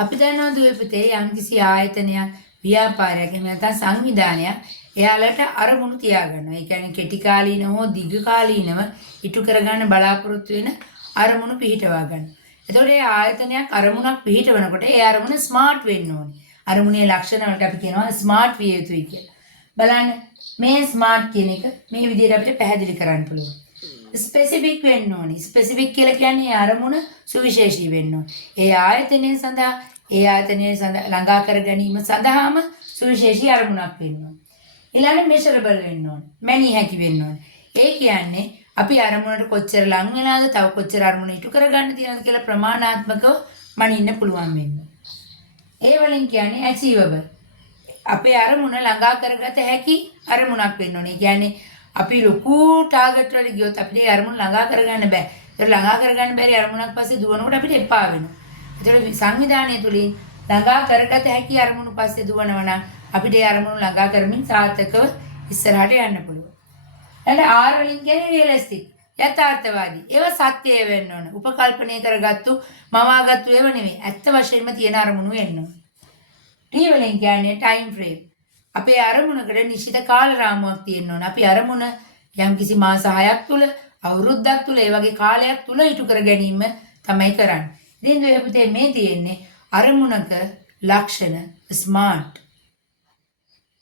අපි දන්නවා දුවේ පුතේ යම්කිසි ආයතනයක් ව්‍යාපාරයක් එහෙම නැත්නම් සංවිධානයක් එයාලට අරමුණු තියාගන්නවා. ඒ කියන්නේ කෙටි කාලීන හෝ දීර්ඝ කාලීනව ඉටු කරගන්න බලාපොරොත්තු වෙන අරමුණු පිහිටවා ගන්න. එතකොට ඒ ආයතනයක් අරමුණක් පිහිටවනකොට ඒ අරමුණ ස්මාර්ට් වෙන්න ඕනේ. අරමුණේ ලක්ෂණ වලට අපි කියනවා ස්මාර්ට් විය යුතුයි කියලා. බලන්න මේ ස්මාර්ට් කියන එක මේ විදිහට අපිට පැහැදිලි කරන්න පුළුවන්. ස්පෙસિෆික් වෙන්න ඕනේ. ස්පෙસિෆික් කියලා කියන්නේ අරමුණ සුවිශේෂී වෙන්න ඕනේ. ඒ ආයතනය සඳහා ඒ ආයතනය ළඟා කර ගැනීම සඳහාම සුවිශේෂී අරමුණක් වෙන්න ඕනේ. ඊළඟට මෙෂරබල් වෙන්න ඕනේ. මැනිය හැකි වෙන්න ඕනේ. ඒ කියන්නේ අපි අරමුණට කොච්චර ලං වෙනවද, තව කොච්චර අරමුණ ඉටු කරගන්න තියෙනවද කියලා ප්‍රමාණාත්මකව මනින්න පුළුවන් වෙන්න. ඒ වලින් කියන්නේ ඇචීවබල්. අපේ අරමුණ ළඟා කරගත හැකි අරමුණක් වෙන්න ඕනේ. කියන්නේ අපි ලොකු ටාගට් වලට ගියොත් අපිට ඒ අරමුණ ළඟා කරගන්න බෑ. ඒක ළඟා කරගන්න බැරි අරමුණක් පස්සේ දුවනකොට අපිට එපා වෙනවා. ඒතකොට සංවිධානය තුලින් ළඟා කරගත හැකි අරමුණු පස්සේ දුවනවා නම් අපිට ඒ අරමුණු ළඟා කරමින් සාර්ථකව ඉස්සරහට යන්න පුළුවන්. ඊට ආර් වලින් කියන්නේ රියලිස්ටික්. යථාර්ථවාදී. ඒව සත්‍යය වෙන්න ඕන. උපකල්පනය කරගත්තු මවාගත්තු ඒව නෙමෙයි. ඇත්ත වශයෙන්ම තියෙන අරමුණු වෙන්න ඕන. ටී වලින් කියන්නේ ටයිම් ෆ්‍රේම්. අපේ අරමුණකට නිශ්චිත කාල රාමුවක් තියෙන්න ඕන. අපි අරමුණ යම්කිසි මාස 6ක් තුල, අවුරුද්දක් තුල, ඒ වගේ කාලයක් තුල ඉටු කර ගැනීම තමයි කරන්නේ. ඉතින් දුවේ පුතේ මේ තියෙන්නේ අරමුණක ලක්ෂණ ස්මාර්ට්